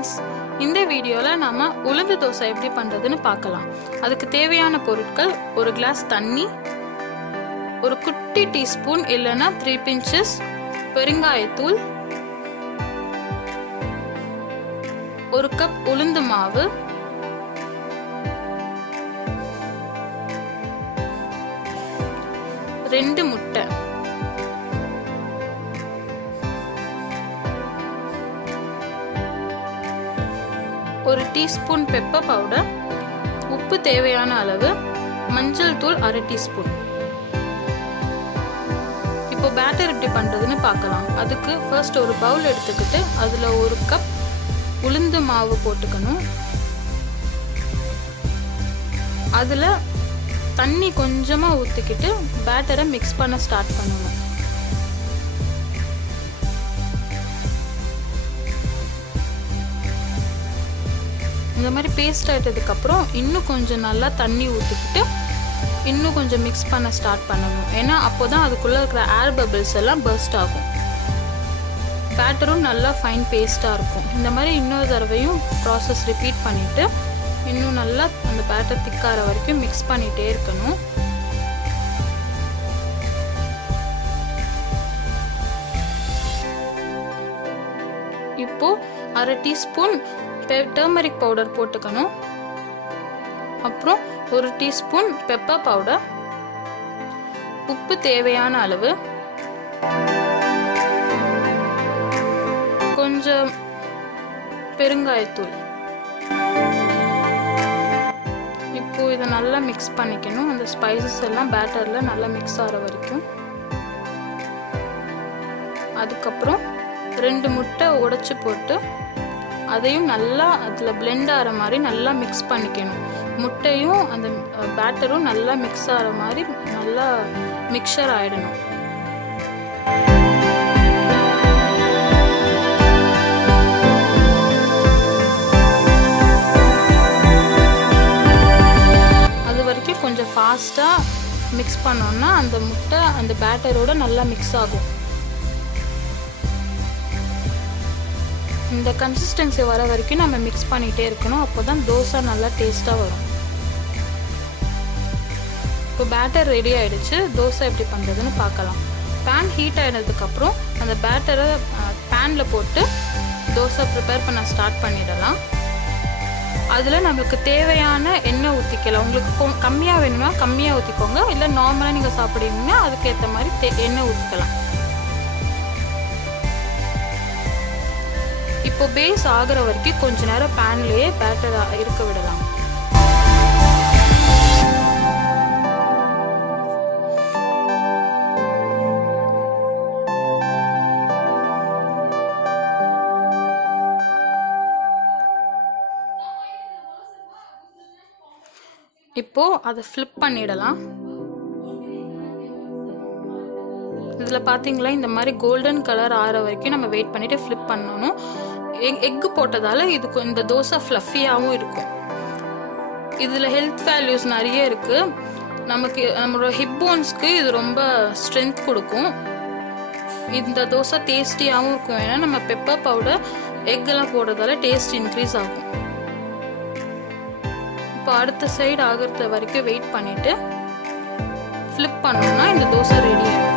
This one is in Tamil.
ஃப்ரெண்ட்ஸ், இந்த வீடியோவில் நாம் உளுந்து தோசை எப்படி பண்ணுறதுன்னு பார்க்கலாம். அதுக்கு தேவையான பொருட்கள்: ஒரு கிளாஸ் தண்ணி, ஒரு குட்டி டீஸ்பூன் இல்லைன்னா 3 பிஞ்சஸ் பெருங்காயத்தூள், ஒரு கப் உளுந்து மாவு, ரெண்டு முட்டை, ஒரு டீஸ்பூன் பெப்பர் பவுடர், உப்பு தேவையான அளவு, மஞ்சள் தூள் அரை டீஸ்பூன். இப்போ பேட்டர் எப்படி பண்ணுறதுன்னு பார்க்கலாம். அதுக்கு ஃபர்ஸ்ட் ஒரு பவுல் எடுத்துக்கிட்டு அதில் ஒரு கப் உளுந்து மாவு போட்டுக்கணும். அதில் தண்ணி கொஞ்சமாக ஊற்றிக்கிட்டு பேட்டரை மிக்ஸ் பண்ண ஸ்டார்ட் பண்ணணும். இந்த மாதிரி பேஸ்ட் ஆகிட்டதுக்கப்புறம் இன்னும் கொஞ்சம் நல்லா தண்ணி ஊற்றிக்கிட்டு இன்னும் கொஞ்சம் மிக்ஸ் பண்ண ஸ்டார்ட் பண்ணணும். ஏன்னா அப்போ தான் அதுக்குள்ளே இருக்கிற ஏர் பபிள்ஸ் எல்லாம் பர்ஸ்ட் ஆகும். பேட்டரும் நல்லா ஃபைன் பேஸ்ட்டாக இருக்கும். இந்த மாதிரி இன்னொரு தடவையும் ப்ராசஸ் ரிப்பீட் பண்ணிவிட்டு இன்னும் நல்லா அந்த பேட்டர் திக்கார வரைக்கும் மிக்ஸ் பண்ணிகிட்டே இருக்கணும். இப்போது அரை டீஸ்பூன் டர்மரிக் பவுடர் போட்டுக்கணும். அப்புறம் ஒரு டீஸ்பூன் பெப்பர் பவுடர், உப்பு தேவையான அளவு, கொஞ்சம் பெருங்காயத்தூள். இப்போ இதை நல்லா மிக்ஸ் பண்ணிக்கணும். அந்த ஸ்பைசஸ் எல்லாம் பேட்டரில் நல்லா மிக்ஸ் ஆகிற வரைக்கும். அதுக்கப்புறம் 2 முட்டை உடைச்சி போட்டு அதையும் நல்லா அதில் பிளெண்ட் ஆகிற மாதிரி நல்லா மிக்ஸ் பண்ணிக்கணும். முட்டையும் அந்த பேட்டரும் நல்லா மிக்ஸ் ஆகிற மாதிரி நல்லா மிக்சர் ஆகிடணும். அது வரைக்கும் கொஞ்சம் ஃபாஸ்ட்டாக மிக்ஸ் பண்ணோன்னா அந்த முட்டை அந்த பேட்டரோட நல்லா மிக்ஸ் ஆகும். இந்த கன்சிஸ்டன்சி வர வரைக்கும் நம்ம மிக்ஸ் பண்ணிகிட்டே இருக்கணும். அப்போ தான் தோசை நல்லா டேஸ்ட்டாக வரும். இப்போ பேட்டர் ரெடி ஆகிடுச்சு. தோசை எப்படி பண்ணுறதுன்னு பார்க்கலாம். பேன் ஹீட் ஆகினதுக்கப்புறம் அந்த பேட்டரை பேனில் போட்டு தோசை ப்ரிப்பேர் பண்ண ஸ்டார்ட் பண்ணிடலாம். அதில் நம்மளுக்கு தேவையான எண்ணெய் ஊற்றிக்கலாம். உங்களுக்கு கம்மியாக வேணும்னா கம்மியாக ஊற்றிக்கோங்க. இல்லை நார்மலாக நீங்கள் சாப்பிடுவீங்கன்னா அதுக்கேற்ற மாதிரி எண்ணெய் ஊற்றிக்கலாம். இப்போ பேஸ் ஆகிற வரைக்கும் கொஞ்ச நேரம் பேன்லேயே பேட்டர் இருக்க விடலாம். இப்போ அதை ஃப்ளிப் பண்ணிடலாம். இதில் பார்த்தீங்களா, இந்த மாதிரி கோல்டன் கலர் ஆகிற வரைக்கும் நம்ம வெயிட் பண்ணிவிட்டு ஃப்ளிப் பண்ணணும். எக்கு போட்டதால் இதுக்கு இந்த தோசை ஃப்ளஃபியாகவும் இருக்கும். இதில் ஹெல்த் வேல்யூஸ் நிறைய இருக்குது. நம்மளோட ஹிப் போன்ஸ்க்கு இது ரொம்ப ஸ்ட்ரென்த் கொடுக்கும். இந்த தோசை டேஸ்டியாகவும் இருக்கும். ஏன்னா நம்ம பெப்பர் பவுடர் எக்கெல்லாம் போடுறதால டேஸ்ட் இன்க்ரீஸ் ஆகும். இப்போ அடுத்த சைடு ஆகிறது வரைக்கும் வெயிட் பண்ணிவிட்டு ஃப்ளிப் பண்ணோம்னா இந்த தோசை ரெடி ஆகும்.